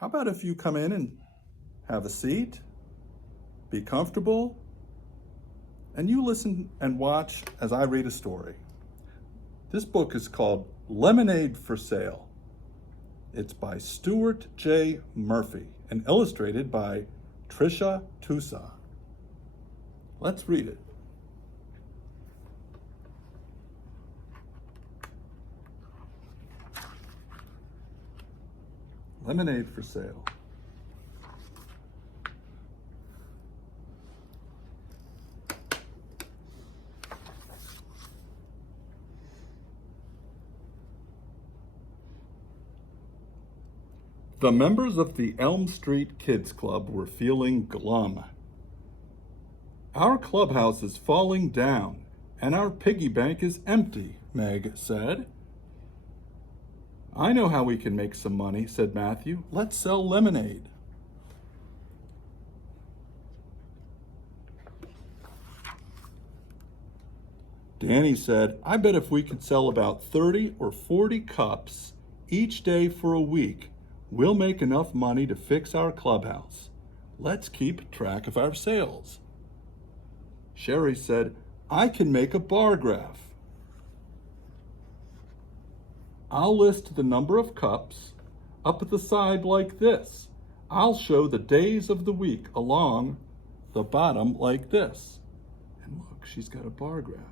How about if you come in and have a seat, be comfortable, and you listen and watch as I read a story. This book is called Lemonade for Sale. It's by Stuart J. Murphy and illustrated by Tricia Tusa. Let's read it. Lemonade for sale. The members of the Elm Street Kids Club were feeling glum. Our clubhouse is falling down, and our piggy bank is empty, Meg said. I know how we can make some money, said Matthew. Let's sell lemonade. Danny said, I bet if we could sell about 30 or 40 cups each day for a week, we'll make enough money to fix our clubhouse. Let's keep track of our sales. Sherry said, I can make a bar graph. I'll list the number of cups up at the side like this. I'll show the days of the week along the bottom like this. And look, she's got a bar graph.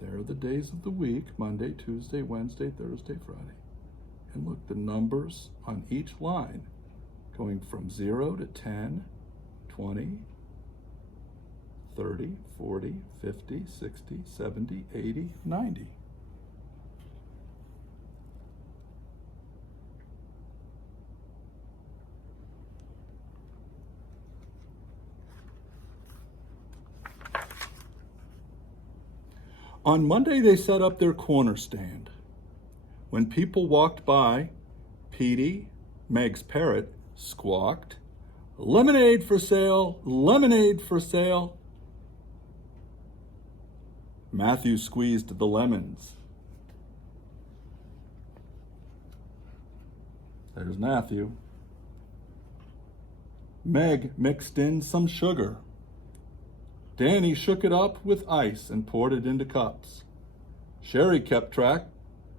There are the days of the week, Monday, Tuesday, Wednesday, Thursday, Friday. And look, the numbers on each line going from 0 to 10, 20, 30, 40, 50, 60, 70, 80, 90. On Monday, they set up their corner stand. When people walked by, Petey, Meg's parrot, squawked, lemonade for sale, lemonade for sale. Matthew squeezed the lemons. There's Matthew. Meg mixed in some sugar. Danny shook it up with ice and poured it into cups. Sherry kept track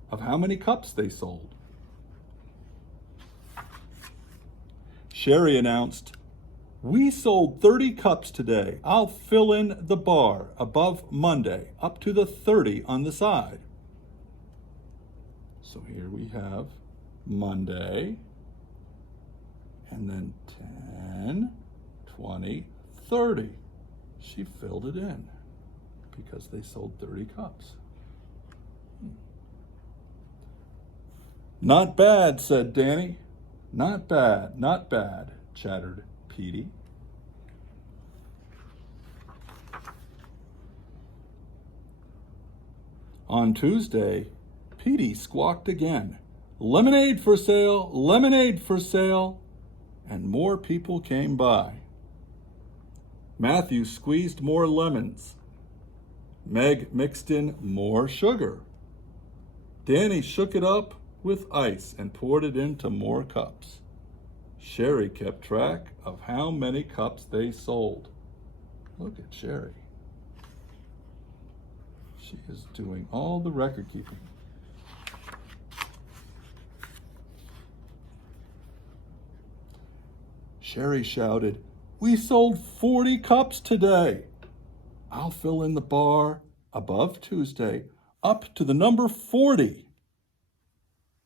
of how many cups they sold. Sherry announced, we sold 30 cups today. I'll fill in the bar above Monday up to the 30 on the side. So here we have Monday, and then 10, 20, 30. She filled it in because they sold 30 cups. Not bad, said Danny. Not bad, not bad, chattered Petey. On Tuesday, Petey squawked again. Lemonade for sale, and more people came by. Matthew squeezed more lemons. Meg mixed in more sugar. Danny shook it up with ice and poured it into more cups. Sherry kept track of how many cups they sold. Look at Sherry. She is doing all the record keeping. Sherry shouted, we sold 40 cups today. I'll fill in the bar above Tuesday up to the number 40.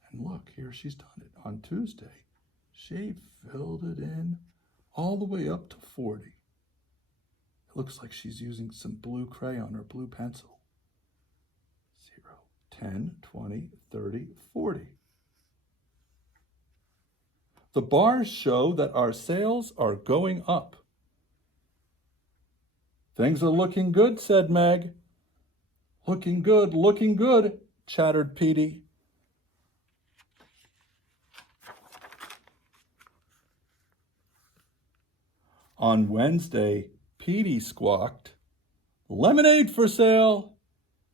And look, here she's done it. On Tuesday, she filled it in all the way up to 40. It looks like she's using some blue crayon or blue pencil. 0, 10, 20, 30, 40. The bars show that our sales are going up. Things are looking good, said Meg. Looking good, chattered Petey. On Wednesday, Petey squawked, lemonade for sale,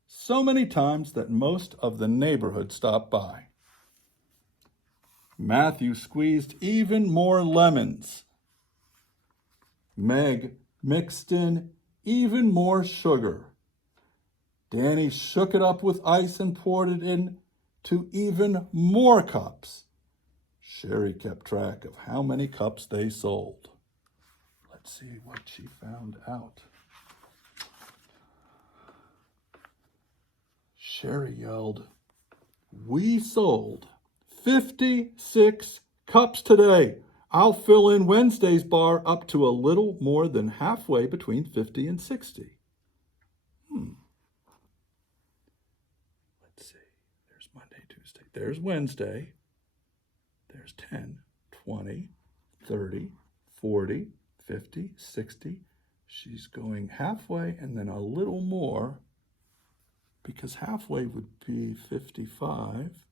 so many times that most of the neighborhood stopped by. Matthew squeezed even more lemons. Meg mixed in even more sugar. Danny shook it up with ice and poured it into even more cups. Sherry kept track of how many cups they sold. Let's see what she found out. Sherry yelled, "We sold 56 cups today. I'll fill in Wednesday's bar up to a little more than halfway between 50 and 60. Let's see. There's Monday, Tuesday. There's Wednesday. There's 10, 20, 30, 40, 50, 60. She's going halfway and then a little more, because halfway would be 55.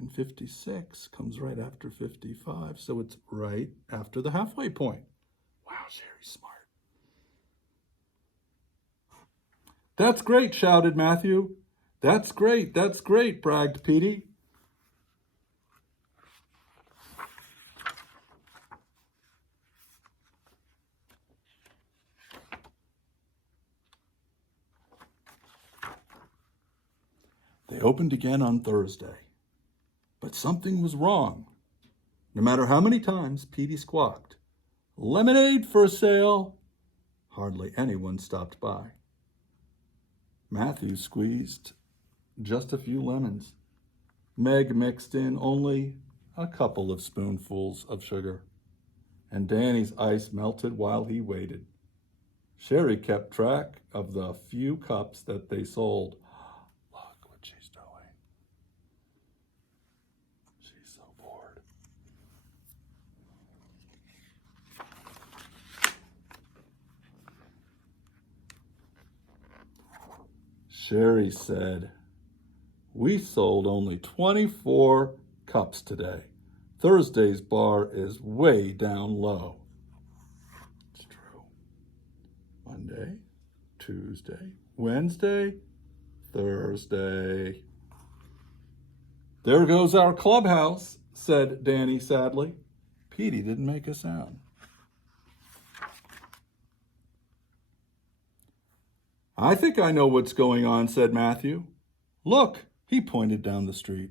And 56 comes right after 55, so it's right after the halfway point. Wow, Sherry's smart. "That's great," shouted Matthew. That's great, bragged Petey. They opened again on Thursday. But something was wrong. No matter how many times Petey squawked, "Lemonade for sale," hardly anyone stopped by. Matthew squeezed just a few lemons. Meg mixed in only a couple of spoonfuls of sugar. And Danny's ice melted while he waited. Sherry kept track of the few cups that they sold. Look what she's doing. She's so bored. Sherry said, "We sold only 24 cups today. Thursday's bar is way down low." It's true. Monday, Tuesday, Wednesday, Thursday. "There goes our clubhouse," said Danny sadly. Petey didn't make a sound. "I think I know what's going on," said Matthew. "Look," he pointed down the street.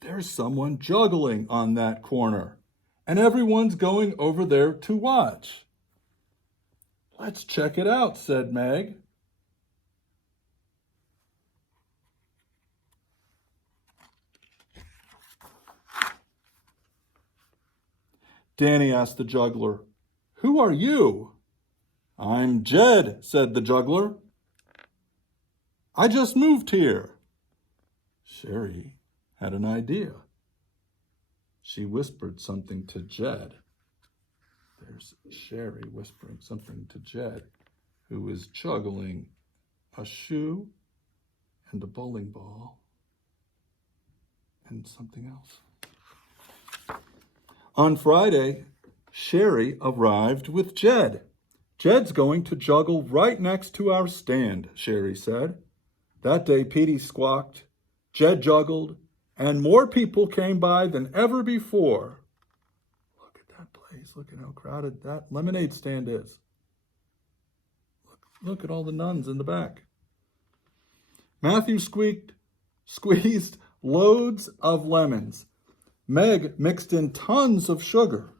"There's someone juggling on that corner, and everyone's going over there to watch." "Let's check it out," said Meg. Danny asked the juggler, "Who are you?" "I'm Jed," said the juggler. "I just moved here." Sherry had an idea. She whispered something to Jed. There's Sherry whispering something to Jed, who is juggling a shoe and a bowling ball and something else. On Friday, Sherry arrived with Jed. "Jed's going to juggle right next to our stand," Sherry said. That day, Petey squawked, Jed juggled, and more people came by than ever before. Look at that place. Look at how crowded that lemonade stand is. Look at all the nuns in the back. Matthew squeezed loads of lemons. Meg mixed in tons of sugar.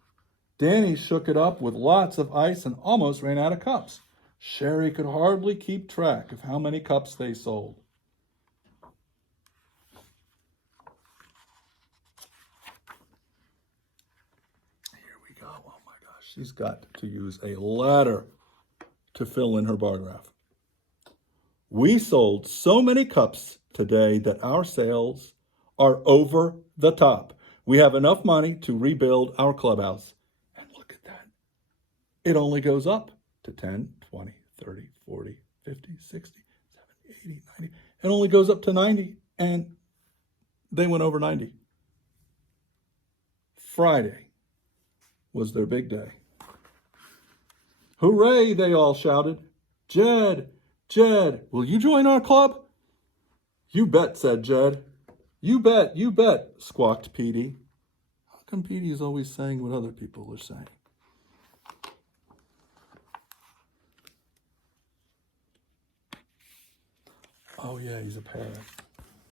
Danny shook it up with lots of ice and almost ran out of cups. Sherry could hardly keep track of how many cups they sold. Here we go. Oh my gosh, she's got to use a ladder to fill in her bar graph. "We sold so many cups today that our sales are over the top. We have enough money to rebuild our clubhouse." And look at that. It only goes up to 10, 20, 30, 40, 50, 60, 70, 80, 90. It only goes up to 90, and they went over 90. Friday was their big day. "Hooray," they all shouted. "Jed, Jed, will you join our club?" "You bet," said Jed. You bet, squawked Petey. come Petey's always saying what other people are saying? Oh yeah, he's a parrot.